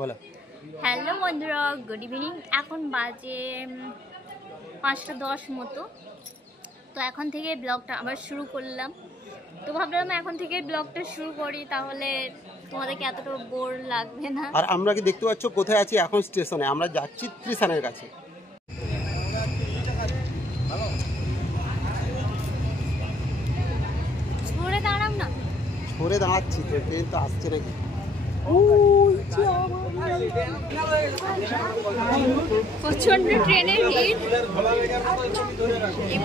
বলো। হ্যালো বন্ধুরা, good evening. এখন বাজে 5:10 মতো। তো এখন থেকে ব্লগটা আবার শুরু করলাম। তো ভাবলাম এখন থেকে ব্লগটা শুরু করি, তাহলে তোমাদেরকে এতটা বোর লাগবে না। আর আমরা কি দেখতে পাচ্ছ কোথায় আছি এখন? স্টেশনে আমরা যাচ্ছি ত্রিশানের কাছে। সরে দাঁড়াও না। সরে দাঁড়াচ্ছি তো, ট্রেন তো আসছে নাকি। প্রচন্ড ট্রেনের ভিড়।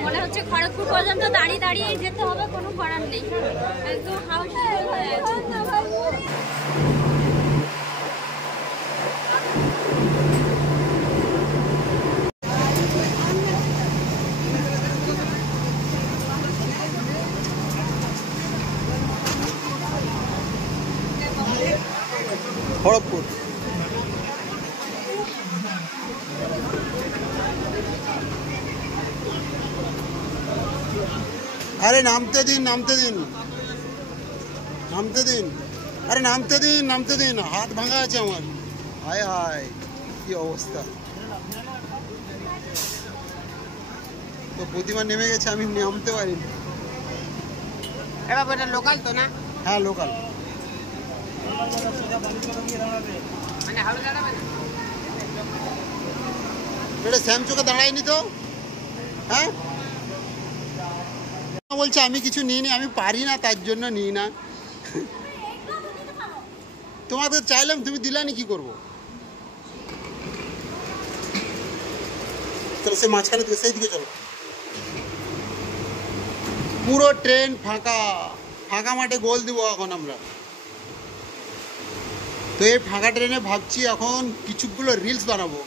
মনে হচ্ছে খড়গপুর পর্যন্ত দাঁড়িয়ে দাঁড়িয়ে যেতে হবে, কোনো করার নেই। একদম হাউসফুল হয়ে আছে। খড়গপুর। আরে নামতে দিন, নামতে দিন, নামতে দিন। আরে নামতে দিন, নামতে দিন। হাত ভাঙা আছে আমার। হায় হায়, কি অবস্থা। তো প্রতিমা নেমে গেছে, আমি নামতে পারিনি। এটা লোকাল তো না? হ্যাঁ লোকাল। মানে হাওড়া দাঁড়াবে না? এটা শ্যামচোকে দাঁড়ায়নি তো? হ্যাঁ বলছে আমি কিছু নিই নি, আমি পারি না, তার জন্য নিই না। তোমাদের চাইলাম, তুমি দিলানি, কি করবো? চলো সে মাঝখানে থেকে সেই দিকে চলো। পুরো ট্রেন ফাঁকা, ফাঁকা মাঠে গোল দিব এখন আমরা। তো এই ফাঁকা ট্রেনে ভাবছি এখন কিছুগুলো রিলস বানাবো।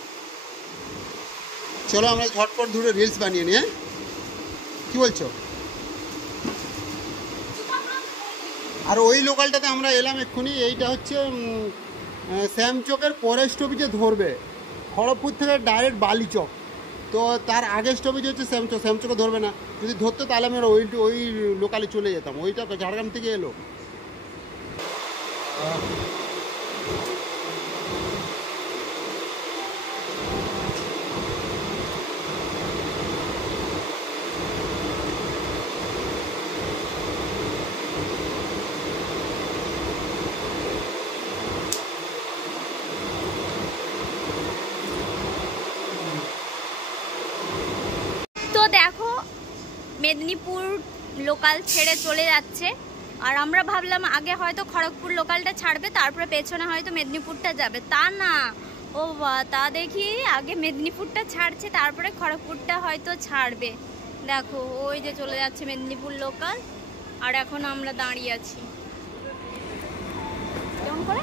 চলো আমরা ঝটপট ধরে রিলস বানিয়ে নিই। হ্যাঁ কি বলছো? আর ওই লোকালটাতে আমরা এলাম এক্ষুনি। এইটা হচ্ছে শ্যামচকের পরের স্টপেজে ধরবে। খড়গপুর থেকে ডাইরেক্ট বালিচক। তো তার আগের স্টপেজ হচ্ছে শ্যামচক। শ্যামচকে ধরবে না। যদি ধরতো তাহলে আমরা ওই লোকালে চলে যেতাম। ওইটা ঝাড়গ্রাম থেকে এলো। তো দেখো, মেদিনীপুর লোকাল ছেড়ে চলে যাচ্ছে। আর আমরা ভাবলাম আগে হয়তো খড়গপুর লোকালটা ছাড়বে, তারপরে পেছনে হয়তো মেদিনীপুরটা যাবে। তা না, ও তা দেখি আগে মেদিনীপুরটা ছাড়ছে, তারপরে খড়গপুরটা হয়তো ছাড়বে। দেখো ওই যে চলে যাচ্ছে মেদিনীপুর লোকাল, আর এখন আমরা দাঁড়িয়ে আছি। কেমন করে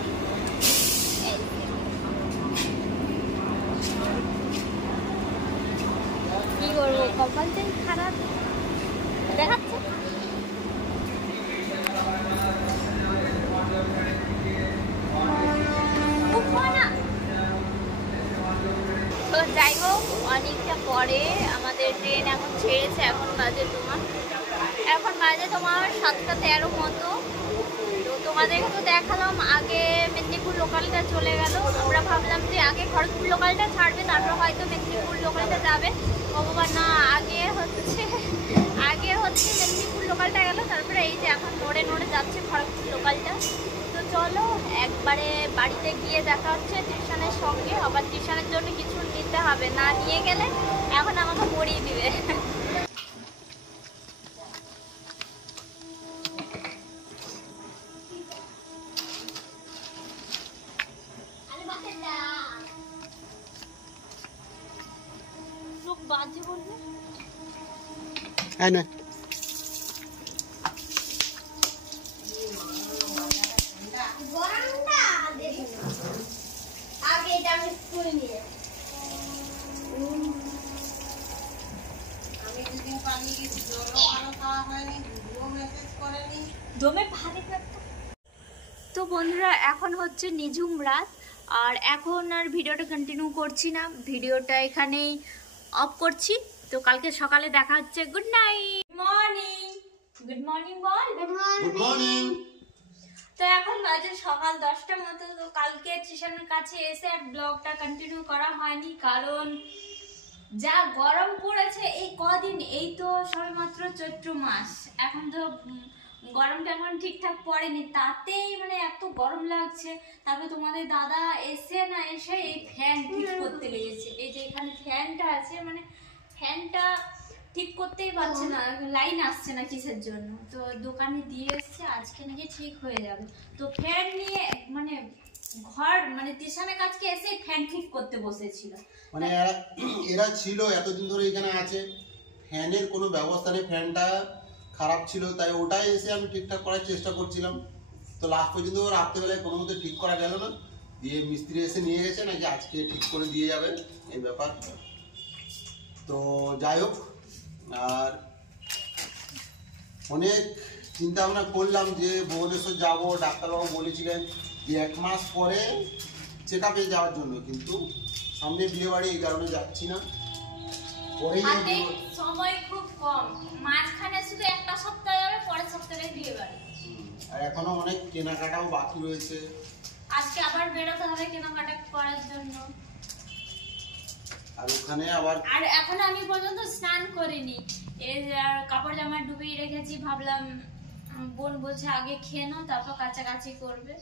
কি করবো, কপালটাই খারাপ দেখাচ্ছে। তো যাই হোক, অনেকটা পরে আমাদের ট্রেন এখন ছেড়েছে। এখন বাজে তোমার 7:13 মতো। তো তোমাদেরকে তো দেখালাম আগে মেদিনীপুর লোকালটা চলে গেল। আমরা ভাবলাম যে আগে খড়গপুর লোকালটা ছাড়বে, তারপর হয়তো মেদিনীপুর লোকালটা যাবে। ভগবান না, আগে হচ্ছে মেদিনীপুর লোকালটা গেল, তারপরে এই যে এখন নড়ে নড়ে যাচ্ছে খড়গপুর লোকালটা। তো চলো একবারে বাড়িতে গিয়ে দেখা হচ্ছে টিউশনের সঙ্গে। আবার টিউশনের জন্য কিছু নিতে হবে, না নিয়ে গেলে এখন আমাকে পড়িয়ে দিবে। বাজে বলবে হ্যাঁ না তো বন্ধুরা, এখন হচ্ছে নিঝুম রাত। আর এখন আর ভিডিওটা কন্টিনিউ করছি না, ভিডিওটা এখানেই অফ করছি। তো কালকে সকালে দেখা হচ্ছে। Good night. Morning. Good morning বল। Good morning. তো এখন বাজে সকাল 10টার মতো। তো কালকে স্টেশনের কাছে এসে আর ব্লগটা কন্টিনিউ করা হয়নি, কারণ যা গরম পড়েছে এই কদিন। এই তো সবেমাত্র চৈত্র মাস, এখন তো গরমটা এখন ঠিকঠাক পড়েনি, তাতেই মানে এত গরম লাগছে। তারপরে তোমাদের দাদা এসে এই ফ্যান ঠিক করতে লেগেছে। এই যে এখানে ফ্যানটা আছে, মানে ফ্যানটা ঠিক করতেই পারছে না, লাইন আসছে না কিসের জন্য। তো দোকানে দিয়ে এসছে, আজকে নাকি ঠিক হয়ে যাবে। তো ফ্যান নিয়ে মানে ঘর মানে স্টেশনের কাছে এসে ফ্যান ঠিক করতে বসেছিল। মানে এরা ছিল এতদিন ধরে এখানে আছে, ফ্যানের কোনো ব্যবস্থা নেই, ফ্যানটা খারাপ ছিল, তাই ওটাই এসে আমি ঠিকঠাক করার চেষ্টা করছিলাম। তো লাস্ট পর্যন্ত রাত্রেবেলায় কোনো মতো ঠিক করা গেল না, দিয়ে মিস্ত্রি এসে নিয়ে গেছে, নাকি আজকে ঠিক করে দিয়ে যাবে এই ব্যাপার। তো যাই হোক, আর অনেক চিন্তা ভাবনা করলাম যে ভুবনেশ্বর যাবো, ডাক্তারবাবু বলেছিলেন যে 1 মাস পরে চেক আপে যাওয়ার জন্য, কিন্তু সামনে বিয়ে বাড়ি, এই কারণে যাচ্ছি না। হাতে সময় খুব কম, মাঝখানে শুধু একটা সপ্তাহ যাবে, পরের সপ্তাহে বিয়ে বাড়ি। আর এখনো অনেক কেনাকাটাও বাকি রয়েছে, আজকে আবার বেরোতে হবে কেনাকাটা করার জন্য। আর ওখানে আবার আর এখন আমি পর্যন্ত স্নান করিনি, এই যে আর কাপড় জামা ডুবিয়ে রেখেছি। ভাবলাম বোন বলছে আগে খেয়ে নাও, তারপর কাছাকাছি করবে।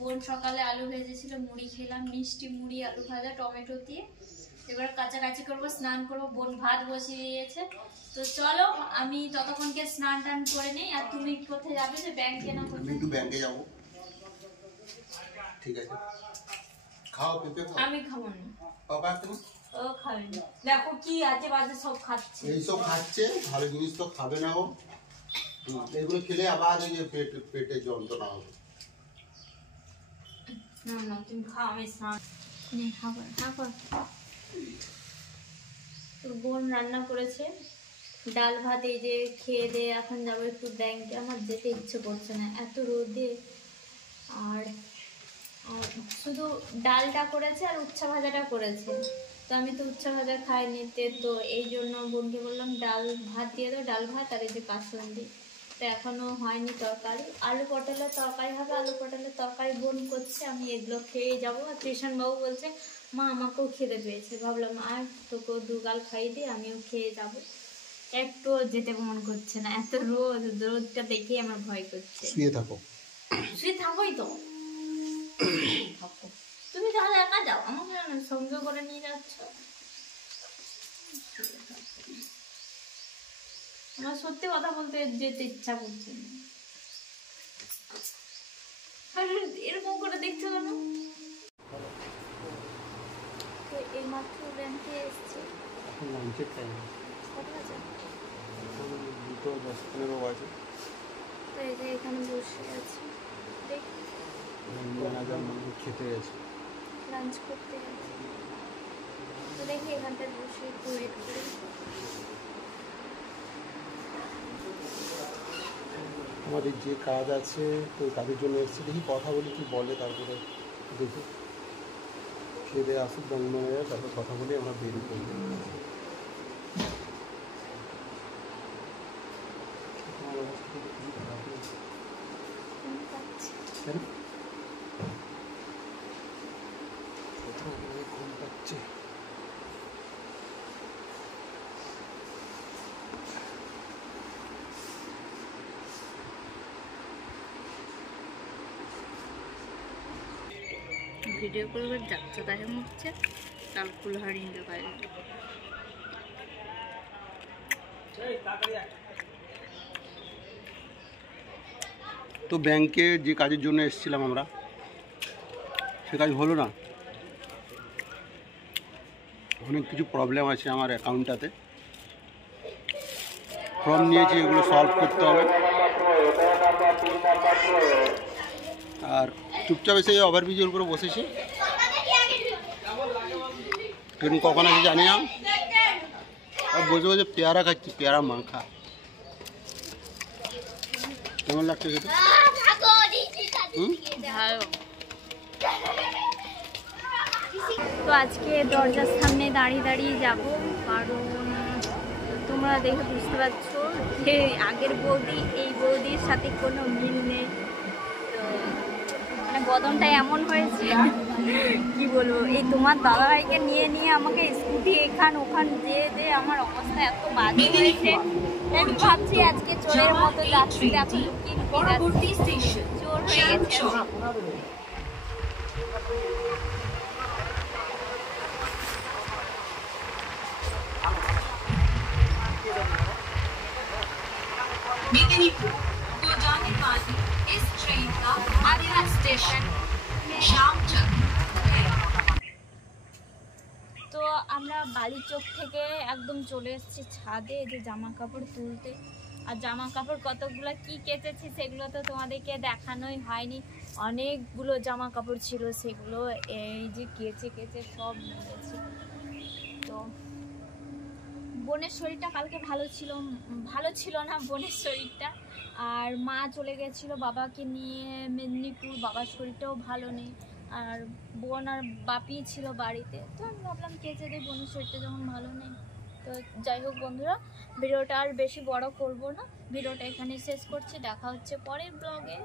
বোন সকালে আলু ভেজেছিল, মুড়ি খেলাম, মিষ্টি মুড়ি, আলু ভাজা, টমেটো দিয়ে। এবার কাছাকাছি করবো, স্নান করবো। বোন ভাত বসিয়ে দিয়েছে। তো চলো আমি ততক্ষণকে স্নান টান করে নিই। আর তুমি কোথায় যাবে? যে ব্যাংকে না? আমি একটু ব্যাংকে যাবো। ঠিক আছে, খাও পেঁপে খাও। আমি খাবো না। বাবা তুমি ও খাবে না। দেখো কি আছে বাজে সব খাচ্ছে। এইসব খাচ্ছে, ভালো জিনিস তো খাবে না ও। এগুলো খেলে আবার এই যে পেটে যন্ত্রণা হবে। না না তুমি খাও, আমি স্নান নেই খাবো খাবো। বোন রান্না করেছে ডাল ভাত, এই যে খেয়ে দিয়ে এখন যাবো একটু ব্যাংকে। আমার যেতে ইচ্ছে করছে না এত রোদে। আর শুধু ডালটা করেছে আর উচ্ছা ভাজাটা করেছে, তো আমি তো উচ্ছা ভাজা খাইনি। তো এই জন্য বোনকে বললাম ডাল ভাত দিয়ে দাও, ডাল ভাত আর এই যে কাসুন্দি। তো এখনো হয়নি তরকারি। আলু পটলের তরকারি হবে, আলু পটলের তরকারি বোন করছে, আমি এগুলো খেয়ে যাবো। আর কৃষণবাবু বলছে মা আমাকেও খেতে পেয়েছে। ভাবলাম আর তোকেও 2 গাল খাইয়ে দিই, আমিও খেয়ে যাবো। একটু যেতে মন করছে না, এত রোদ, রোদটা দেখেই আমার ভয় করছে। শুয়ে থাকো। শুয়ে থাকোই তো। তুমি তাহলে একা যাও, আমাকে সঙ্গে করে নিয়ে যাচ্ছ। আমার সত্যি কথা বলতে যেতে ইচ্ছা করছে না। এরকম করে দেখছো কেন? এই মাত্র ব্যাংকে এসছে। এখন লাঞ্চের টাইম, কটা বাজে? 2:10-15 বাজে। তো এই যে এখানে বসে আছে, দেখি খেতে গেছে, লাঞ্চ করতে গেছে। তো দেখি এখানটায় বসে একটু ওয়েট করি। আমাদের যে কাজ আছে তো কাজের জন্য এসেছি, দেখি কথা বলি কি বলে, তারপরে দেখি খেয়ে আসুক ব্যাংক ম্যানেজার, তারপর কথা বলে আমরা বেরিয়ে পড়বো। ঘুম পাচ্ছে। ভিডিও করবে যাচ্ছে, তাই হচ্ছে কাল কুলহাড়ি নিতে পারে। তো ব্যাংকে যে কাজের জন্য এসেছিলাম আমরা, সে কাজ হলো না। অনেক কিছু প্রবলেম আছে আমার অ্যাকাউন্টটাতে, ফর্ম নিয়েছি, এগুলো সলভ করতে হবে। আর চুপচাপ এসে ওভারব্রিজের উপরে বসেছি, ট্রেন কখন আছে জানি না। আর বসে বসে পেয়ারা খাচ্ছি, পেয়ারা মাখা। কেমন লাগছে সেটা? তো আজকে দরজার সামনে দাঁড়িয়ে দাঁড়িয়ে যাব, কারণ তোমরা দেখে বুঝতে পারছো যে আগের বৌদি এই বৌদির সাথে কোনো মিল নেই। তো বদনটা এমন হয়েছে কি বলবো, এই তোমার দাদাভাইকে নিয়ে নিয়ে আমাকে স্কুটি এখান ওখান যে আমার অবস্থা এত বাজে হয়েছে। আমি ভাবছি আজকে চোরের মতো যাচ্ছি, দেখো লুকিয়ে যাচ্ছি, চোর হয়ে গেছে। मेदिनीपुर को जाने वाली इस ट्रेन का अगला स्टेशन श्यामचक है। তো আমরা বালিচক থেকে একদম চলে এসেছি ছাদে, এই যে জামা কাপড় তুলতে। আর জামা কাপড় কতগুলো কি কেচেছি সেগুলো তো তোমাদেরকে দেখানোই হয়নি, অনেকগুলো জামা কাপড় ছিল, সেগুলো এই যে কেচে কেচে সব নিয়েছি। তো বোনের শরীরটা কালকে ভালো ছিল না বোনের শরীরটা, আর মা চলে গেছিলো বাবাকে নিয়ে মেদিনীপুর, বাবার শরীরটাও ভালো নেই, আর বোন আর বাপি ছিল বাড়িতে। তো আমি ভাবলাম কেচে দিই, বোনের শরীরটা যখন ভালো নেই। তো যাই হোক বন্ধুরা, ভিডিওটা আর বেশি বড় করব না, ভিডিওটা এখানে শেষ করছি, দেখা হচ্ছে পরের ব্লগে।